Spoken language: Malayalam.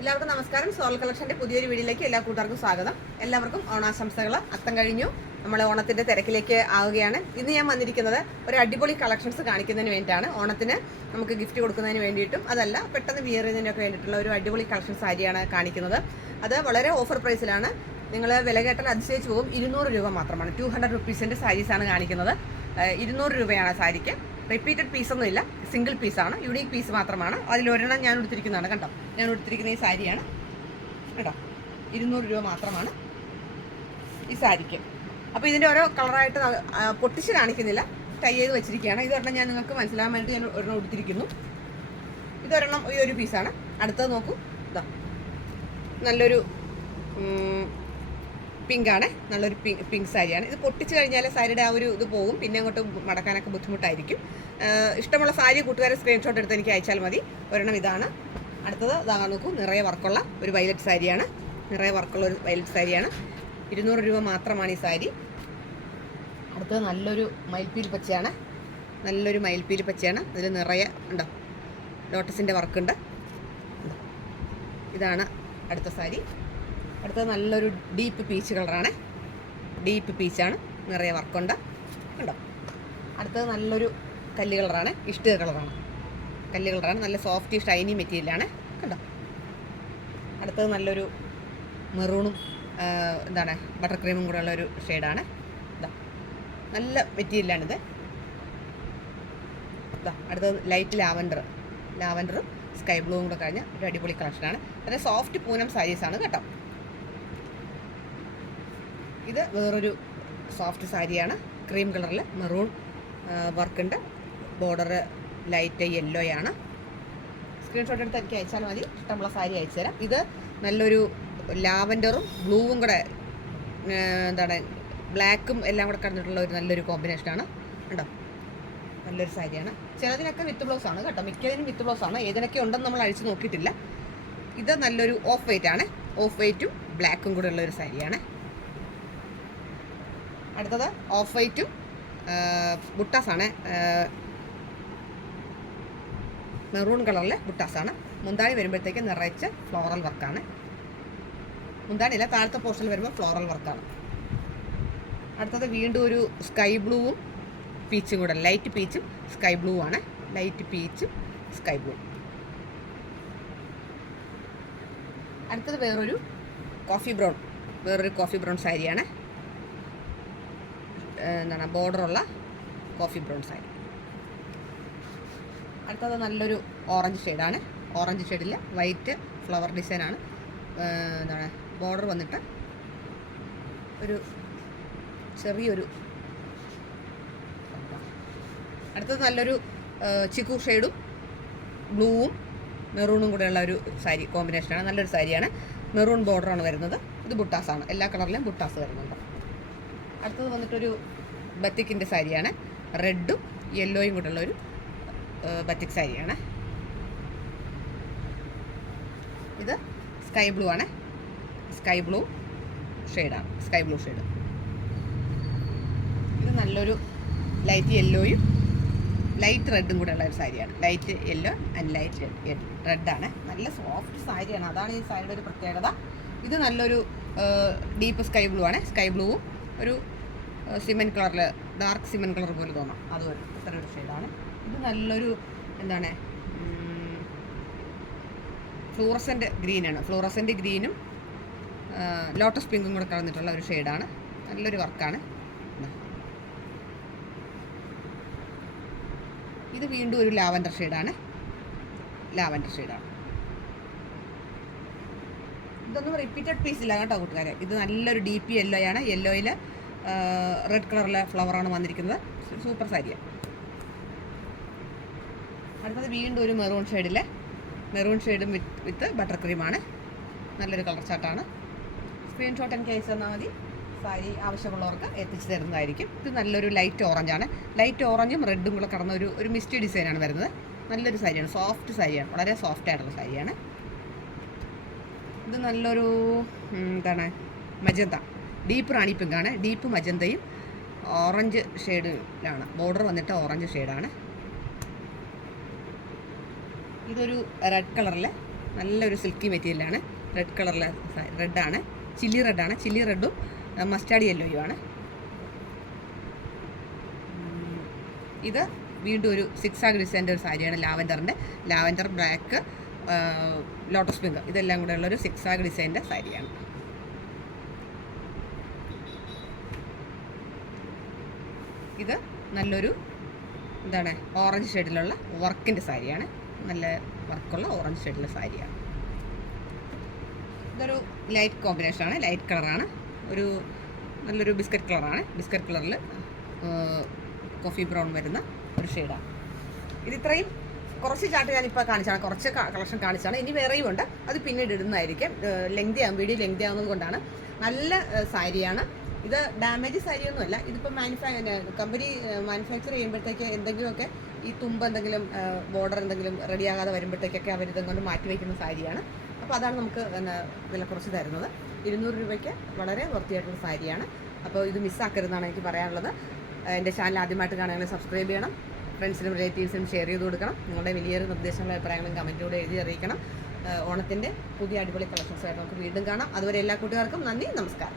എല്ലാവർക്കും നമസ്കാരം. സോൾ കളക്ഷന്റെ പുതിയൊരു വീഡിയോയിലേക്ക് എല്ലാ കൂട്ടുകാർക്കും സ്വാഗതം. എല്ലാവർക്കും ഓണാശംസകൾ. അത്തം കഴിഞ്ഞു, നമ്മൾ ഓണത്തിന്റെ തിരക്കിലേക്ക് ആവുകയാണ്. ഇന്ന് ഞാൻ വന്നിരിക്കുന്നത് ഒരു അടിപൊളി കളക്ഷൻസ് കാണിക്കുന്നതിന് വേണ്ടിയിട്ടാണ്. ഓണത്തിന് നമുക്ക് ഗിഫ്റ്റ് കൊടുക്കുന്നതിന് വേണ്ടിയിട്ടും അതല്ല പെട്ടെന്ന് വിയർ ചെയ്യുന്നതിനൊക്കെ വേണ്ടിയിട്ടുള്ള ഒരു അടിപൊളി കളക്ഷൻ സാരിയാണ് കാണിക്കുന്നത്. അത് വളരെ ഓഫർ പ്രൈസിലാണ്. നിങ്ങൾ വില കേട്ടാൽ അതിശയിച്ചു പോകും. 200 രൂപ മാത്രമാണ്. 200 റുപ്പീസിൻ്റെ സാരീസാണ് കാണിക്കുന്നത്. 200 രൂപയാണ് സാരിക്ക്. റിപ്പീറ്റഡ് പീസൊന്നുമില്ല, സിംഗിൾ പീസാണ്, യുണീക്ക് പീസ് മാത്രമാണ്. അതിലൊരെണ്ണം ഞാൻ എടുത്തിരിക്കുന്നതാണ്. കണ്ടോ, ഞാൻ എടുത്തിരിക്കുന്ന ഈ സാരിയാണ് കേട്ടോ. 200 രൂപ മാത്രമാണ് ഈ സാരിക്ക്. അപ്പോൾ ഇതിൻ്റെ ഓരോ കളറായിട്ട് പൊട്ടിച്ച് കാണിക്കുന്നില്ല, ടൈ ചെയ്ത് വെച്ചിരിക്കുകയാണ്. ഇതൊരെണ്ണം ഞാൻ നിങ്ങൾക്ക് മനസ്സിലാകാൻ വേണ്ടി ഞാൻ ഒരെണ്ണം എടുത്തിരിക്കുന്നു. ഇതൊരെണ്ണം ഈ ഒരു പീസാണ്. അടുത്തത് നോക്കൂ, ഇതാ നല്ലൊരു പിങ്കാണ്, നല്ലൊരു പിങ്ക് സാരിയാണ്. ഇത് പൊട്ടിച്ച് കഴിഞ്ഞാൽ സാരിയുടെ ആ ഒരു ഇത് പോകും, പിന്നെ അങ്ങോട്ട് മടക്കാനൊക്കെ ബുദ്ധിമുട്ടായിരിക്കും. ഇഷ്ടമുള്ള സാരി കൂട്ടുകാരെ സ്ക്രീൻഷോട്ട് എടുത്ത് എനിക്ക് അയച്ചാൽ മതി. ഒരെണ്ണം ഇതാണ്. അടുത്തത് ഇതാ നോക്കൂ, നിറയെ വർക്കുള്ള ഒരു വയലറ്റ് സാരിയാണ്. നിറയെ വർക്കുള്ള ഒരു വയലറ്റ് സാരിയാണ്. 200 രൂപ മാത്രമാണ് ഈ സാരി. അടുത്തത് നല്ലൊരു മയിൽപ്പീലി പച്ചയാണ്. നല്ലൊരു മയിൽപ്പീലി പച്ചയാണ്. ഇതിൽ നിറയെ ഉണ്ടോ ലോട്ടസിൻ്റെ വർക്കുണ്ട്. ഇതാണ് അടുത്ത സാരി. അടുത്തത് നല്ലൊരു ഡീപ്പ് പീച്ച് കളറാണ്. ഡീപ്പ് പീച്ചാണ്, നിറയെ വർക്കുണ്ട് കണ്ടോ. അടുത്തത് നല്ലൊരു കല്ല് കളറാണ്, ഇഷ്ടിക കളറാണ്. കല്ല് കളറാണ്, നല്ല സോഫ്റ്റ് ഷൈനി മെറ്റീരിയലാണ് കണ്ടോ. അടുത്തത് നല്ലൊരു മെറൂണും എന്താണ് ബട്ടർ ക്രീമും കൂടെ ഉള്ളൊരു ഷെയ്ഡാണ്. ഇതാ നല്ല മെറ്റീരിയലാണിത്. ഇതാ അടുത്തത് ലൈറ്റ് ലാവൻഡറും സ്കൈ ബ്ലൂവും കൂടെ കഴിഞ്ഞ ഒരു അടിപൊളി കളക്ഷനാണ്. നല്ല സോഫ്റ്റ് പൂനം സാരീസാണ് കേട്ടോ. ഇത് വേറൊരു സോഫ്റ്റ് സാരിയാണ്, ക്രീം കളറിൽ മെറൂൺ വർക്കുണ്ട്. ബോർഡർ ലൈറ്റ് യെല്ലോയാണ്. സ്ക്രീൻഷോട്ട് എടുത്ത് എനിക്ക് അയച്ചാൽ മതി, ഇഷ്ടമുള്ള സാരി അയച്ചു തരാം. ഇത് നല്ലൊരു ലാവൻഡറും ബ്ലൂവും കൂടെ എന്താണ് ബ്ലാക്കും എല്ലാം കൂടെ കണ്ടിട്ടുള്ള ഒരു നല്ലൊരു കോമ്പിനേഷനാണ് കേട്ടോ. നല്ലൊരു സാരിയാണ്. ചിലതിനൊക്കെ വിത്ത് ബ്ലൗസാണ് കേട്ടോ, മിക്കതിനും വിത്ത് ബ്ലൗസാണ്. ഏതിനൊക്കെ ഉണ്ടെന്ന് നമ്മൾ അഴിച്ച് നോക്കിയിട്ടില്ല. ഇത് നല്ലൊരു ഓഫ് വൈറ്റ് ആണ്. ഓഫ് വൈറ്റും ബ്ലാക്കും കൂടെ ഉള്ളൊരു സാരിയാണ്. അടുത്തത് ഓഫ് വൈറ്റും ബുട്ടാസാണ്, മെറൂൺ കളറിലെ ബുട്ടാസാണ്. മുന്താണി വരുമ്പോഴത്തേക്ക് നിറച്ച് ഫ്ലോറൽ വർക്കാണ്. മുന്താണിയില്ല, താഴത്തെ പോർഷനിൽ വരുമ്പോൾ ഫ്ലോറൽ വർക്കാണ്. അടുത്തത് വീണ്ടും ഒരു സ്കൈ ബ്ലൂവും പീച്ചും കൂടെ, ലൈറ്റ് പീച്ചും സ്കൈ ബ്ലൂ ആണ്. ലൈറ്റ് പീച്ചും സ്കൈ ബ്ലൂ. അടുത്തത് വേറൊരു കോഫി ബ്രൗൺ സാരിയാണ്. എന്താണ് ബോർഡറുള്ള കോഫി ബ്രൗൺ സാരി. അടുത്തത് നല്ലൊരു ഓറഞ്ച് ഷെയ്ഡാണ്. ഓറഞ്ച് ഷെയ്ഡിൽ വൈറ്റ് ഫ്ലവർ ഡിസൈനാണ്. എന്താണ് ബോർഡർ വന്നിട്ട് ഒരു ചെറിയൊരു. അടുത്തത് നല്ലൊരു ചിക്കു ഷെയ്ഡും ബ്ലൂവും മെറൂണും കൂടെയുള്ള ഒരു സാരി കോമ്പിനേഷനാണ്. നല്ലൊരു സാരിയാണ്. മെറൂൺ ബോർഡറാണ് വരുന്നത്. ഇത് ബുട്ടാസാണ്, എല്ലാ കളറിലും ബുട്ടാസ് വരുന്നുണ്ട്. അടുത്തത് വന്നിട്ടൊരു ബത്തിക്കിൻ്റെ സാരിയാണ്. റെഡും യെല്ലോയും കൂടെയുള്ളൊരു ബത്തിക് സാരിയാണ്. ഇത് സ്കൈ ബ്ലൂ ആണ്. സ്കൈ ബ്ലൂ ഷെയ്ഡാണ്, സ്കൈ ബ്ലൂ ഷെയ്ഡ്. ഇത് നല്ലൊരു ലൈറ്റ് യെല്ലോയും ലൈറ്റ് റെഡും കൂടെ ഉള്ള ഒരു സാരിയാണ്. ലൈറ്റ് യെല്ലോ ആൻഡ് ലൈറ്റ് റെഡാണ്. നല്ല സോഫ്റ്റ് സാരിയാണ്, അതാണ് ഈ സാരിയുടെ ഒരു പ്രത്യേകത. ഇത് നല്ലൊരു ഡീപ്പ് സ്കൈ ബ്ലൂ ആണ്. സ്കൈ ബ്ലൂവും ഒരു സിമെൻറ്റ് കളറിൽ, ഡാർക്ക് സിമെൻറ്റ് കളർ പോലെ തോന്നാം, അതുപോലെ ഇത്ര ഒരു ഷെയ്ഡാണ്. ഇത് നല്ലൊരു എന്താണ് ഫ്ലൂറസെൻ്റ് ഗ്രീനാണ്. ഫ്ലൂറസെൻ്റ് ഗ്രീനും ലോട്ടസ് പിങ്കും കൂടെ കലർന്നിട്ടുള്ള ഒരു ഷെയ്ഡാണ്. നല്ലൊരു വർക്കാണ്. ഇത് വീണ്ടും ഒരു ലാവൻഡർ ഷെയ്ഡാണ്. ഇതൊന്നും റിപ്പീറ്റഡ് പീസ് ഇല്ല കേട്ടോ കൂട്ടുകാരെ. ഇത് നല്ലൊരു ഡീപ്പ് യെല്ലോയാണ്. യെല്ലോയിൽ റെഡ് കളറിലെ ഫ്ലവറാണ് വന്നിരിക്കുന്നത്. സൂപ്പർ സാരിയാണ്. അടുത്തത് വീണ്ടും ഒരു മെറൂൺ ഷെയ്ഡും വിത്ത് ബട്ടർ ക്രീമാണ്. നല്ലൊരു കളർ ചാർട്ടാണ്. സ്ക്രീൻഷോട്ട് എനിക്ക് അയച്ചു തന്നാൽ മതി. സാരി ആവശ്യമുള്ളവർക്ക് എത്തിച്ചു തരുന്നതായിരിക്കും. ഇത് നല്ലൊരു ലൈറ്റ് ഓറഞ്ചാണ്. ലൈറ്റ് ഓറഞ്ചും റെഡും കൂടെ കടന്ന ഒരു മിസ്റ്റി ഡിസൈനാണ് വരുന്നത്. നല്ലൊരു സാരിയാണ്, സോഫ്റ്റ് സാരിയാണ്, വളരെ സോഫ്റ്റ് ആയിട്ടുള്ള സാരിയാണ്. ഇത് നല്ലൊരു എന്താണ് മജന്ത, ഡീപ്പ് റാണി പിങ്കാണ്. ഡീപ്പ് മജന്തയും ഓറഞ്ച് ഷെയ്ഡിലാണ്. ബോർഡർ വന്നിട്ട് ഓറഞ്ച് ഷെയ്ഡാണ്. ഇതൊരു റെഡ് കളറിൽ നല്ലൊരു സിൽക്കി മെറ്റീരിയലാണ്. റെഡ് കളറിലെ റെഡാണ്, ചില്ലി റെഡാണ്. ചില്ലി റെഡും മസ്റ്റാർഡ് യെല്ലോയും ആണ്. ഇത് വീണ്ടും ഒരു സിക്സാഗ് ഡിസൈൻ്റെ ഒരു സാരിയാണ്. ലാവൻഡർ ബ്ലാക്ക്, ലോട്ടസ് പിങ്ക് ഇതെല്ലാം കൂടെ ഉള്ളൊരു സിക്സാഗ് ഡിസൈൻ്റെ സാരിയാണ്. ഇത് നല്ലൊരു ഓറഞ്ച് ഷെയ്ഡിലുള്ള വർക്കിൻ്റെ സാരിയാണ്. നല്ല വർക്കുള്ള ഓറഞ്ച് ഷെയ്ഡിലുള്ള സാരിയാണ്. ഇതൊരു ലൈറ്റ് കോമ്പിനേഷനാണ്, ലൈറ്റ് കളറാണ്. നല്ലൊരു ബിസ്ക്കറ്റ് കളറാണ്. ബിസ്ക്കറ്റ് കളറിൽ കോഫി ബ്രൗൺ വരുന്ന ഒരു ഷെയ്ഡാണ്. ഇത്രയും കുറച്ച് ചാർട്ട് ഞാനിപ്പോൾ കാണിച്ചാണ്, കുറച്ച് കളക്ഷൻ കാണിച്ചാണ്. ഇനി വേറെയും ഉണ്ട്, അത് പിന്നീട് ഇടുന്നതായിരിക്കും. വീഡിയോ ലെങ്തി ആവുന്നത് കൊണ്ടാണ്. നല്ല സാരിയാണ്. ഇത് ഡാമേജ് സാരിയൊന്നുമല്ല. ഇതിപ്പോൾ കമ്പനി മാനുഫാക്ചർ ചെയ്യുമ്പോഴത്തേക്ക് എന്തെങ്കിലുമൊക്കെ ഈ തുമ്പ് എന്തെങ്കിലും ബോർഡർ എന്തെങ്കിലും റെഡിയാകാതെ വരുമ്പോഴത്തേക്കൊക്കെ അവരിതും കൊണ്ട് മാറ്റി വയ്ക്കുന്ന സാരിയാണ്. അപ്പോൾ അതാണ് നമുക്ക് വില കുറച്ച് തരുന്നത്. 200 രൂപയ്ക്ക് വളരെ വൃത്തിയായിട്ടുള്ള സാരിയാണ്. അപ്പോൾ ഇത് മിസ്സാക്കരുതെന്നാണ് എനിക്ക് പറയാനുള്ളത്. എൻ്റെ ചാനൽ ആദ്യമായിട്ട് കാണുകയാണെങ്കിൽ സബ്സ്ക്രൈബ് ചെയ്യണം. ഫ്രണ്ട്സിനും റിലേറ്റീവ്സിനും ഷെയർ ചെയ്ത് കൊടുക്കണം. നിങ്ങളുടെ വലിയൊരു നിർദ്ദേശങ്ങളും അഭിപ്രായങ്ങളും കമൻറ്റിലൂടെ എഴുതി അറിയിക്കണം. ഓണത്തിൻ്റെ പുതിയ അടിപൊളി കളക്ഷൻസായിട്ട് നമുക്ക് വീണ്ടും കാണാം. അതുവരെ എല്ലാ കൂട്ടുകാർക്കും നന്ദി, നമസ്കാരം.